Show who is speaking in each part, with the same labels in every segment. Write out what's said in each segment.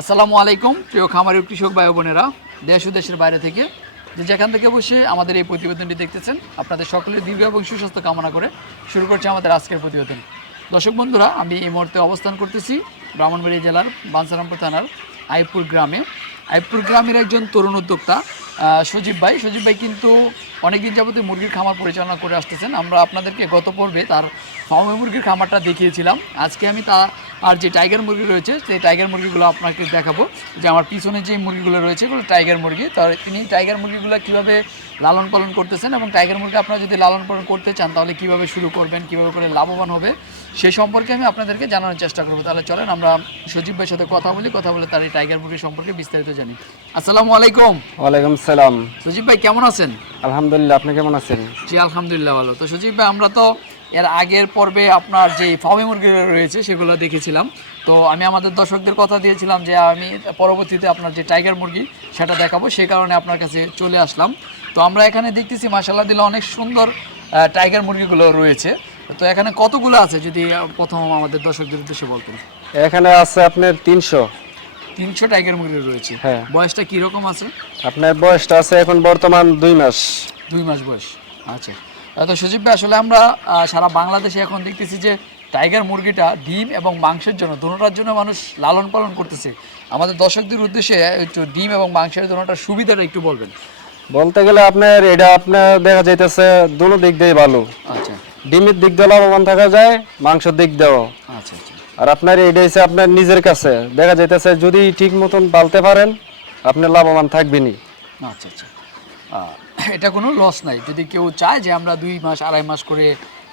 Speaker 1: আসসালামু আলাইকুম, প্রিয় খামারের কৃষক ভাই বোনেরা, দেশ ও দেশের বাইরে থেকে যে যেখান থেকে বসে আমাদের এই প্রতিবেদনটি দেখতেছেন, আপনাদের সকলের দীর্ঘ এবং সুস্বাস্থ্য কামনা করে শুরু করছে আমাদের আজকের প্রতিবেদন। দর্শক বন্ধুরা, আমি এই মুহূর্তে অবস্থান করতেছি ব্রাহ্মণবাড়ি জেলার বানসারামপুর থানার আইপুর গ্রামে। আইপুর গ্রামের একজন তরুণ উদ্যোক্তা সজীব ভাই সজীব ভাই কিন্তু অনেকদিন যাবতীয় মুরগির খামার পরিচালনা করে আসতেছেন। আমরা আপনাদেরকে গত পর্বে তার ফার্মে মুরগির খামারটা দেখিয়েছিলাম। আজকে আমি তা আর যে টাইগার মুরগি রয়েছে, সেই টাইগার মুরগিগুলো আপনাকে দেখাবো। যে আমার পিছনে যে মুরগিগুলো রয়েছে, এগুলো টাইগার মুরগি। তার তিনি টাইগার মুরগিগুলো কীভাবে লালন পালন করতেছেন এবং টাইগার মুরগি আপনারা যদি লালন পালন করতে চান, তাহলে কীভাবে শুরু করবেন, কীভাবে করে লাভবান হবে, সে সম্পর্কে আমি আপনাদেরকে জানানোর চেষ্টা করব। তাহলে চলেন আমরা সজীব ভাইয়ের সাথে কথা বলি, কথা বলে তার এই টাইগার মুরগি সম্পর্কে বিস্তারিত জানি। আসসালামু আলাইকুম।
Speaker 2: ওয়ালাইকুম সালাম।
Speaker 1: সজীব ভাই কেমন আছেন?
Speaker 2: আলহামদুলিল্লাহ আপনি কেমন আছেন?
Speaker 1: জি আলহামদুলিল্লাহ ভালো। তো সজীব ভাই আমরা তো এর আগের পর্বে আপনার যে ফার্মি মুরগি রয়েছে সেগুলো দেখেছিলাম। তো আমি আমাদের দর্শকদের কথা দিয়েছিলাম যে আমি পরবর্তীতে আপনার যে টাইগার মুরগি সেটা দেখাবো। সেই কারণে আপনার কাছে চলে আসলাম। তো আমরা এখানে দেখতেছি মাসাল্লাহ দিলে অনেক সুন্দর টাইগার মুরগিগুলো রয়েছে। তো এখানে কতগুলো আছে যদি প্রথম আমাদের দর্শকদের উদ্দেশ্যে বলতেন?
Speaker 2: এখানে আছে আপনার তিনশো।
Speaker 1: তিনশো টাইগার মুরগি রয়েছে।
Speaker 2: হ্যাঁ।
Speaker 1: বয়সটা কীরকম আছে?
Speaker 2: আপনার বয়সটা আছে এখন বর্তমান দুই মাস।
Speaker 1: দুই মাস বয়স। আচ্ছা। তো সজীব ভাই আসলে আমরা সারা বাংলাদেশে এখন দেখতেছি যে টাইগার মুরগিটা ডিম এবং মাংসের জন্য দোনোটার জন্য মানুষ লালন পালন করতেছে। আমাদের দর্শকদের উদ্দেশ্যে একটু ডিম এবং মাংসের দোনোটার সুবিধাটা একটু বলবেন।
Speaker 2: বলতে গেলে আপনার এটা আপনার দেখা যাইতেছে দুনো দিক দিয়ে ভালো।
Speaker 1: আচ্ছা।
Speaker 2: ডিমের দিক দিয়ে লাভবান থাকা যায় মাংসের দিক দিয়েও।
Speaker 1: আচ্ছা আচ্ছা।
Speaker 2: আর আপনার এটা হচ্ছে আপনার নিজের কাছে। দেখা যাইতেছে যদি ঠিক মতন পালতে পারেন, আপনি লাভবান থাকবেনই।
Speaker 1: আচ্ছা আচ্ছা। এটা কোনো লস নাই। যদি কেউ চায় যে আমরা দুই মাস, আড়াই মাস করে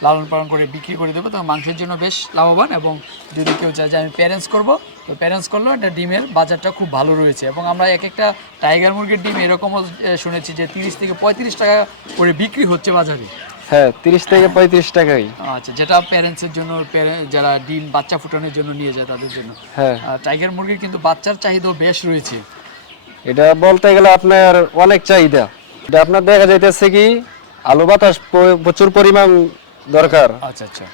Speaker 1: লালন পালন করে বিক্রি করে দেবো, তো মাংসের জন্য বেশ লাভবান। এবং যদি কেউ চায় যে আমি প্যারেন্টস করব, তো প্যারেন্টস করলেও এটা ডিমের বাজারটা খুব ভালো রয়েছে। এবং আমরা এক একটা টাইগার মুরগির ডিম এরকমও শুনেছি যে তিরিশ থেকে পঁয়ত্রিশ টাকা করে বিক্রি হচ্ছে বাজারে।
Speaker 2: হ্যাঁ তিরিশ থেকে পঁয়ত্রিশ টাকাই।
Speaker 1: আচ্ছা যেটা জন্য যারা ডিম বাচ্চা ফুটানোর জন্য নিয়ে যায় তাদের জন্য।
Speaker 2: হ্যাঁ।
Speaker 1: টাইগার মুরগির কিন্তু বাচ্চার চাহিদাও বেশ রয়েছে।
Speaker 2: এটা বলতে গেলে আপনার অনেক চাহিদা। এটা আপনার দেখা যাইতেছে কি আলু বাতাস প্রচুর পরিমাণ দরকার।
Speaker 1: আচ্ছা আচ্ছা।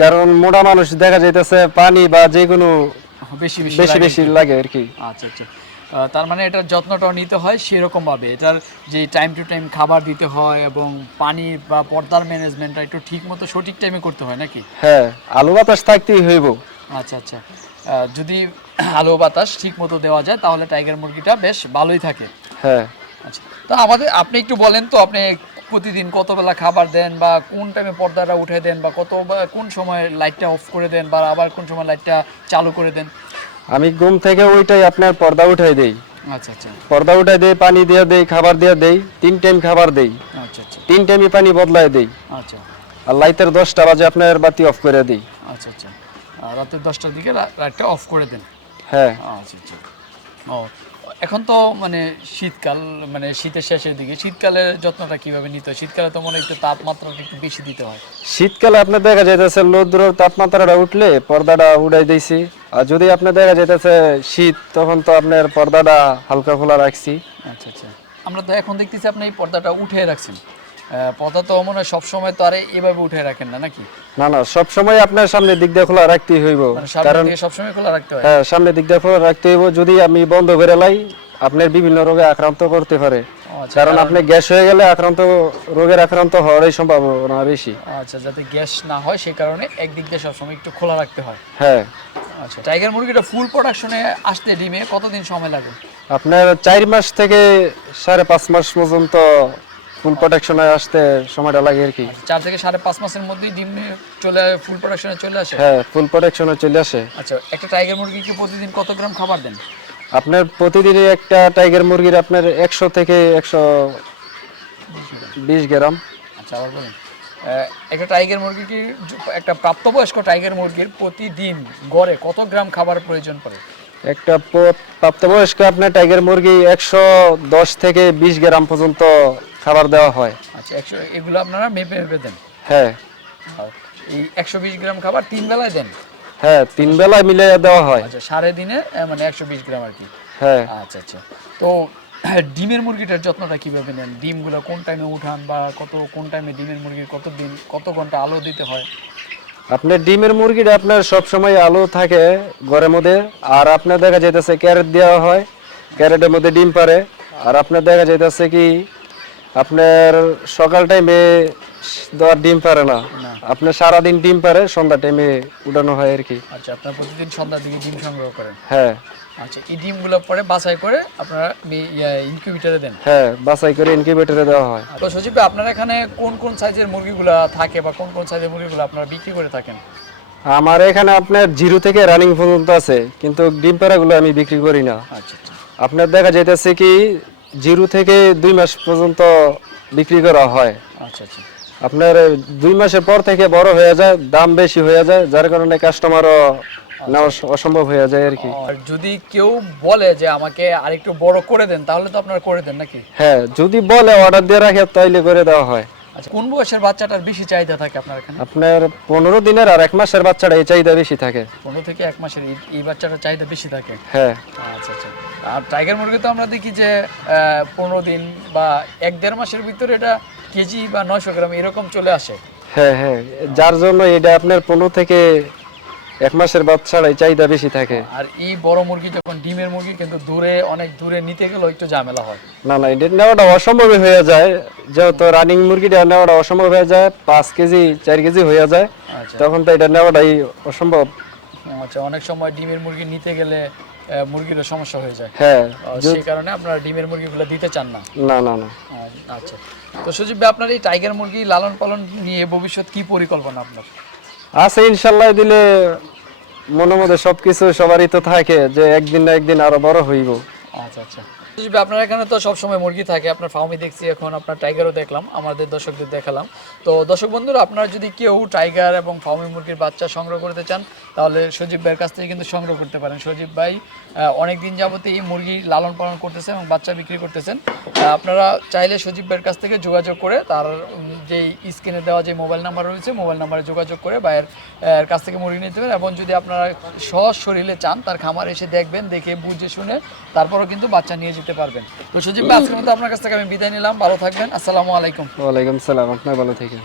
Speaker 2: কারণ মোটা মানুষ দেখা যাইতেছে পানি বা যে কোনো
Speaker 1: বেশি বেশি লাগে।
Speaker 2: আর কি।
Speaker 1: আচ্ছা আচ্ছা। তার মানে এটার যত্নটাও নিতে হয় সেরকম ভাবে এটার যে টাইম টু টাইম খাবার দিতে হয় এবং পানি বা পর্দার ম্যানেজমেন্টটা একটু ঠিক মতো সঠিক টাইমে করতে হয় নাকি?
Speaker 2: হ্যাঁ আলু বাতাস থাকতেই হইব।
Speaker 1: আচ্ছা আচ্ছা। যদি আলো বাতাস ঠিক মতো দেওয়া যায় তাহলে টাইগার মুরগিটা বেশ ভালোই থাকে।
Speaker 2: হ্যাঁ।
Speaker 1: আচ্ছা তো আমাদের আপনি একটু বলেন তো আপনি প্রতিদিন কত বেলা খাবার দেন বা কোন টাইমে পর্দাটা উঠে দেন বা কত কোন সময় লাইটটা অফ করে দেন বা আবার কোন সময় লাইটটা চালু করে দেন?
Speaker 2: আমি ঘুম থেকে ওইটাই আপনার পর্দা উঠাই দেই।
Speaker 1: আচ্ছা আচ্ছা।
Speaker 2: পর্দা উঠাই দেই পানি দিয়ে দেই খাবার দিয়ে দেই তিন টাইম খাবার দেই।
Speaker 1: আচ্ছা আচ্ছা।
Speaker 2: তিন টাইমই পানি বদলাই দেই।
Speaker 1: আচ্ছা।
Speaker 2: আর লাইটের দশটা বাজে আপনার বাতি অফ করে দিই।
Speaker 1: আচ্ছা আচ্ছা। রাতের দশটার দিকে লাইটটা অফ করে দেন।
Speaker 2: হ্যাঁ।
Speaker 1: আচ্ছা আচ্ছা। ও এখন তো মানে শীতকাল মানে শীতের শেষের দিকে শীতকালের যত্নটা কীভাবে নিতে হয়? শীতকালে তো মনে একটু তাপমাত্রাটা একটু বেশি দিতে হয়।
Speaker 2: শীতকালে আপনার দেখা যাইতেছে রৌদ্র তাপমাত্রাটা উঠলে পর্দাটা উড়াই দিয়েছি আর যদি আপনার দেখা যাইতেছে শীত তখন তো আপনার পর্দাটা হালকা খোলা রাখছি।
Speaker 1: আচ্ছা আচ্ছা। আমরা তো এখন দেখতেছি আপনি এই পর্দাটা উঠে রাখছেন। পর্দা তো মনে হয় সবসময় তো আরে এভাবে উঠে রাখেন না নাকি?
Speaker 2: না না সব সময় আপনার সামনের দিক দিয়ে খোলা রাখতেই হইব।
Speaker 1: মানে
Speaker 2: কারণ
Speaker 1: সবসময় খোলা রাখতে হয়?
Speaker 2: হ্যাঁ সামনের দিক দিয়ে খোলা রাখতে হইব। যদি আমি বন্ধ করে লাই আপনার বিভিন্ন রোগে আক্রান্ত করতে পারে।
Speaker 1: আচ্ছা
Speaker 2: কারণ আপনি গ্যাস হয়ে গেলে আক্রান্ত রোগের আক্রান্ত হওয়ারই সম্ভাবনা বেশি।
Speaker 1: আচ্ছা যাতে গ্যাস না হয় সেই কারণে একদিক দিয়ে সবসময় একটু খোলা রাখতে হয়।
Speaker 2: হ্যাঁ।
Speaker 1: আচ্ছা টাইগার মুরগিটা ফুল প্রোডাকশনে আসতে ডিমে কতদিন সময় লাগে?
Speaker 2: আপনার চার মাস থেকে সাড়ে পাঁচ মাস পর্যন্ত ফুল প্রোটেকশনে আসতে সময়টা লাগে আর কি।
Speaker 1: চার থেকে সাড়ে পাঁচ মাসের মধ্যেই ডিম চলে ফুল প্রোডাকশনে চলে আসে?
Speaker 2: হ্যাঁ ফুল প্রোটেকশনে চলে আসে।
Speaker 1: আচ্ছা একটা টাইগার মুরগিকে প্রতিদিন কত গ্রাম খাবার দেন?
Speaker 2: আপনার প্রতিদিনই একটা টাইগার মুরগির আপনার একশো থেকে একশো বিশ গ্রাম।
Speaker 1: আচ্ছা আবার বলুন। একটা টাইগার মুরগিকে জ- একটা প্রাপ্তবয়স্ক টাইগার মুরগির প্রতিদিন গড়ে কত গ্রাম খাবার প্রয়োজন পড়ে?
Speaker 2: একটা প্রাপ্তবয়স্ক আপনার টাইগার মুরগি একশো দশ থেকে বিশ গ্রাম পর্যন্ত খাবার দেওয়া হয়।
Speaker 1: আচ্ছা একশো এগুলো আপনারা মেপে মেপে দেন।
Speaker 2: হ্যাঁ।
Speaker 1: এই একশো বিশ গ্রাম খাবার তিন বেলায় দেন?
Speaker 2: হ্যাঁ তিন বেলায় মিলে দেওয়া হয়।
Speaker 1: আচ্ছা সাড়ে দিনে মানে একশো বিশ গ্রাম আর কি?
Speaker 2: হ্যাঁ।
Speaker 1: আচ্ছা আচ্ছা। তো ডিমের মুরগিটার যত্নটা কীভাবে নেন? ডিমগুলো কোন টাইমে উঠান বা কত কোন টাইমে ডিমের মুরগির কত দিন কত ঘণ্টা আলো দিতে হয়?
Speaker 2: আপনার ডিমের মুরগিটা আপনার সব সময় আলো থাকে ঘরের মধ্যে আর আপনার দেখা যাইতেছে ক্যারেট দেওয়া হয় ক্যারেটের মধ্যে ডিম পারে আর আপনার দেখা যাইতেছে কি আপনার সকাল টাইমে দেওয়ার ডিম পারে না। আপনার সারাদিন ডিম পারে সন্ধ্যা টাইমে উঠানো হয় আর কি।
Speaker 1: আচ্ছা আপনারা প্রতিদিন সন্ধ্যার দিকে ডিম সংগ্রহ করেন?
Speaker 2: হ্যাঁ।
Speaker 1: আচ্ছা এই ডিমগুলো পরে বাছাই করে আপনারা ইনকিউবেটারে দেন?
Speaker 2: হ্যাঁ বাছাই করে ইনকিউবেটরে দেওয়া হয়।
Speaker 1: তো সচিব আপনার এখানে কোন কোন সাইজের মুরগিগুলো থাকে বা কোন কোন সাইজের মুরগিগুলো আপনারা বিক্রি করে থাকেন?
Speaker 2: আমার এখানে আপনার জিরো থেকে রানিং পর্যন্ত আছে কিন্তু ডিম পাড়াগুলো আমি বিক্রি করি না।
Speaker 1: আচ্ছা আচ্ছা।
Speaker 2: আপনার দেখা যাইতেছে কি জিরো থেকে দুই মাস পর্যন্ত বিক্রি করা হয়।
Speaker 1: আচ্ছা আচ্ছা।
Speaker 2: আপনার দুই মাসের পর থেকে বড় হয়ে যায় দাম বেশি হয়ে যায় যার কারণে কাস্টমারও নেওয়া অসম্ভব হয়ে যায় আর কি।
Speaker 1: আর যদি কেউ বলে যে আমাকে আরেকটু বড় করে দেন তাহলে তো আপনারা করে দেন নাকি?
Speaker 2: হ্যাঁ যদি বলে অর্ডার দিয়ে রাখে তাইলে করে দেওয়া হয়।
Speaker 1: আচ্ছা কোন বয়সের বাচ্চাটার বেশি চাহিদা থাকে আপনার এখানে?
Speaker 2: আপনার পনেরো দিনের আর এক মাসের বাচ্চাটা এই চাহিদা বেশি থাকে।
Speaker 1: পনেরো থেকে এক মাসের এই- বাচ্চাটার চাহিদা বেশি থাকে?
Speaker 2: হ্যাঁ।
Speaker 1: আচ্ছা আচ্ছা। আর টাইগার মুরগি তো আমরা দেখি যে পনেরো দিন বা এক দেড় মাসের ভিতরে এটা কেজি বা নয়শো গ্রাম এরকম চলে আসে।
Speaker 2: হ্যাঁ হ্যাঁ। যার জন্য এটা আপনার পনেরো থেকে এক মাসের বাচ্চারা এই চাহিদা বেশি থাকে।
Speaker 1: আর এই বড় মুরগি যখন ডিমের মুরগি কিন্তু দূরে অনেক দূরে নিতে গেলেও একটু ঝামেলা হয়।
Speaker 2: না না এটা নেওয়াটা অসম্ভব হয়ে যায়। যেহেতু রানিং মুরগিটা নেওয়াটা অসম্ভব হয়ে যায় পাঁচ কেজি চার কেজি হয়ে যায়
Speaker 1: আচ্ছা।
Speaker 2: তখন তো এটা নেওয়াটাই অসম্ভব।
Speaker 1: আচ্ছা অনেক সময় ডিমের মুরগি নিতে গেলে মুরগির সমস্যা হয়ে যায়।
Speaker 2: হ্যাঁ
Speaker 1: সেই কারণে আপনারা ডিমের মুরগিগুলো দিতে চান না।
Speaker 2: না না না।
Speaker 1: আচ্ছা। তো সুজিব ভাই আপনার এই টাইগার মুরগি লালন পালন নিয়ে ভবিষ্যৎ কি পরিকল্পনা আপনার?
Speaker 2: আছে ইনশাল্লাহ দিলে মনে মধ্যে সবকিছু সবারই তো থাকে যে একদিন না একদিন আরও বড় হইব।
Speaker 1: আচ্ছা আচ্ছা। আপনার এখানে তো সবসময় মুরগি থাকে আপনার ফার্মে দেখছি এখন আপনার টাইগারও দেখলাম আমাদের দর্শকদের দেখালাম। তো দর্শক বন্ধুরা আপনারা যদি কেউ টাইগার এবং ফার্মি মুরগির বাচ্চা সংগ্রহ করতে চান তাহলে সজীব ভাইয়ের কাছ থেকে কিন্তু সংগ্রহ করতে পারেন। সজীব ভাই অনেক দিন যাবতে এই মুরগি লালন পালন করতেছেন এবং বাচ্চা বিক্রি করতেছেন। আপনারা চাইলে সজীব ভাইয়ের কাছ থেকে যোগাযোগ করে তার উম, যে স্ক্রিনে দেওয়া যে মোবাইল নাম্বার রয়েছে মোবাইল নাম্বারে যোগাযোগ করে ভাইয়ের কাছ থেকে মুরগি নিতে পারেন এবং যদি আপনারা সহজ শরীরে চান তার খামার এসে দেখবেন দেখে বুঝে শুনে তারপরও কিন্তু বাচ্চা নিয়ে যেতে পারবেন। তো সজীব আজকের মতো আপনার কাছ থেকে আমি বিদায় নিলাম। ভালো থাকবেন। আসসালামু আলাইকুম।
Speaker 2: ওয়ালাইকুম সালাম। আপনার ভালো থেকে